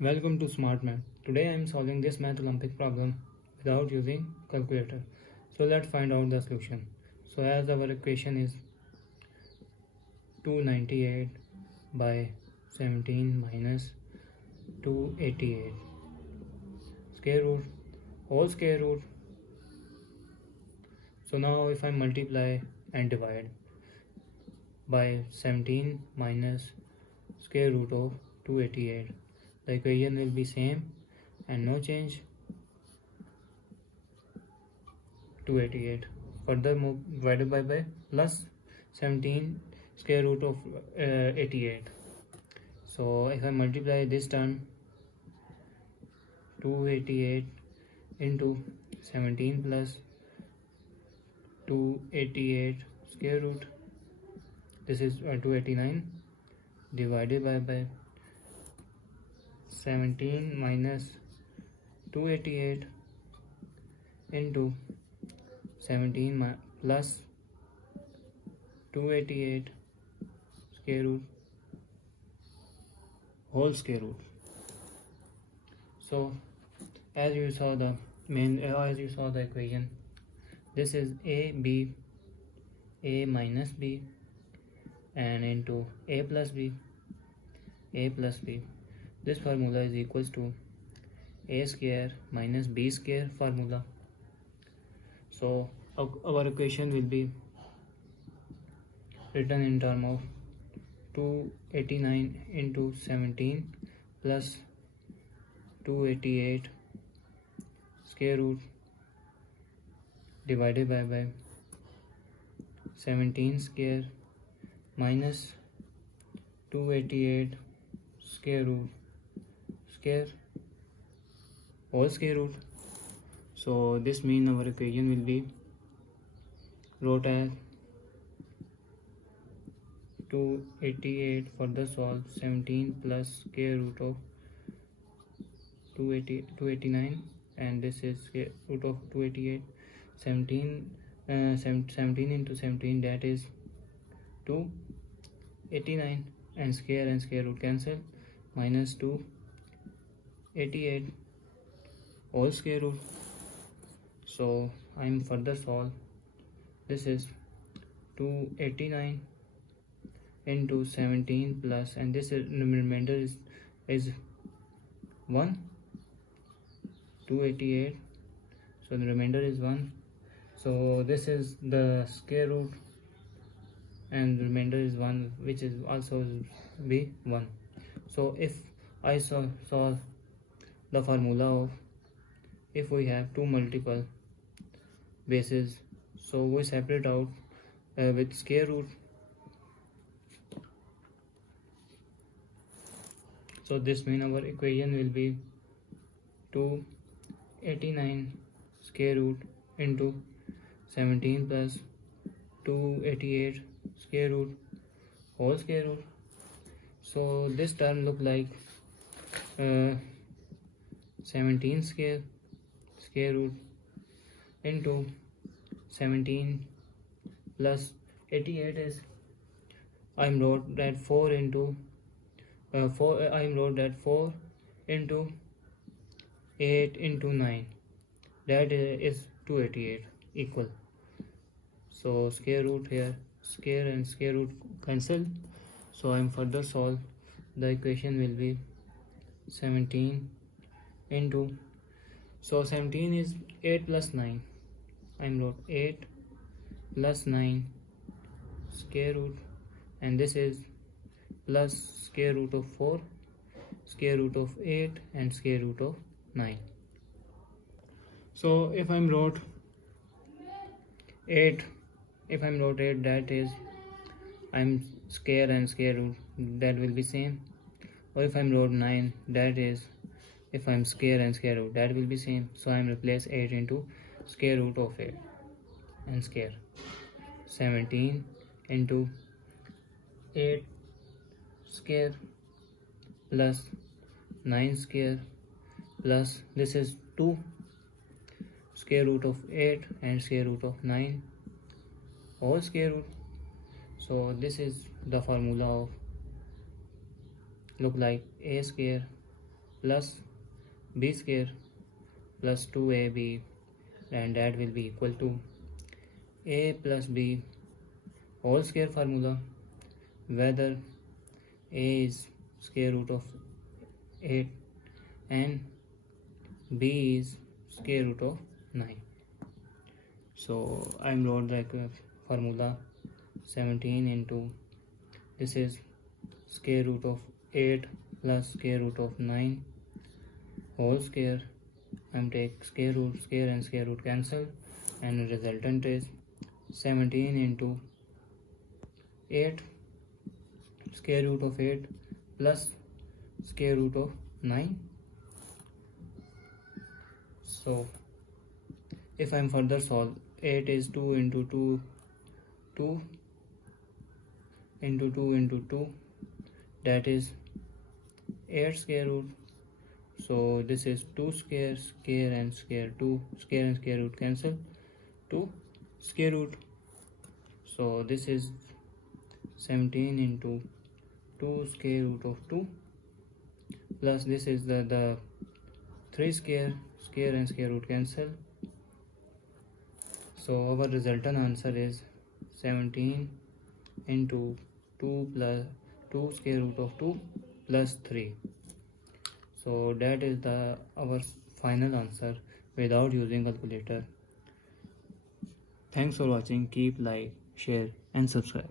Welcome to Smart Math. Today I am solving this Math Olympic problem without using calculator. So let's find out the solution. So as our equation is 298 by 17 minus 288 square root whole square root. So now if I multiply and divide by 17 minus square root of 288, the equation will be same and no change, 288. Furthermore, divided by plus 17 square root of 88. So if I multiply this term, 288 into 17 plus 288 square root, this is 289, divided by 17 minus 288 into 17 plus 288 square root whole square root. So as you saw the equation, this is a minus b and into a plus b. This formula is equals to a square minus b square formula. So our equation will be written in term of 289 into 17 plus 288 square root divided by 17 square minus 288 square root square whole square root. So this means our equation will be wrote as 288 for the solve 17 plus square root of 289 and this is square root of 288. 17 into 17, that is 289, and square root cancel, minus 288 whole square root. So I am further solve. This is 289 into 17 plus, and this is remainder is 1, 288. So the remainder is 1. So this is the square root and the remainder is 1, which is also be 1. So if I solve the formula of if we have two multiple bases, so we separate out with square root. So this means our equation will be 289 square root into 17 plus 288 square root whole square root. So this term look like 17 square root into 17 plus 88 is I wrote that 4 into 4 into 8 into 9, that is 288 equal. So square root here, square and square root cancel. So I am further solve. The equation will be 17 into, so 17 is 8 plus 9. I wrote 8 plus 9 square root, and this is plus square root of 4, square root of 8 and square root of 9. So if I wrote 8, that is I'm square and square root, that will be same. Or if I wrote 9, that is if I'm square and square root, that will be same. So I'm replace 8 into square root of 8 and square. 17 into 8 square plus 9 square plus this is 2 square root of 8 and square root of 9 whole square root. So this is the formula of look like a square plus b square plus 2ab, and that will be equal to a plus b whole square formula, whether a is square root of 8 and b is square root of 9. So I'm wrote like a formula 17 into, this is square root of 8 plus square root of 9 whole square. I'm take square root, square and square root cancel, and the resultant is 17 into 8 square root of 8 plus square root of 9. So if I'm further solve, 8 is 2 into 2, 2 into 2 into 2, that is 8 square root. So this is 2 square, square and square, 2 square and square root cancel, 2 square root. So this is 17 into 2 square root of 2 plus this is the 3 square, square and square root cancel. So our resultant answer is 17 into 2 plus 2 square root of 2 plus 3. So that is our final answer without using calculator. Thanks for watching. Keep like, share and subscribe.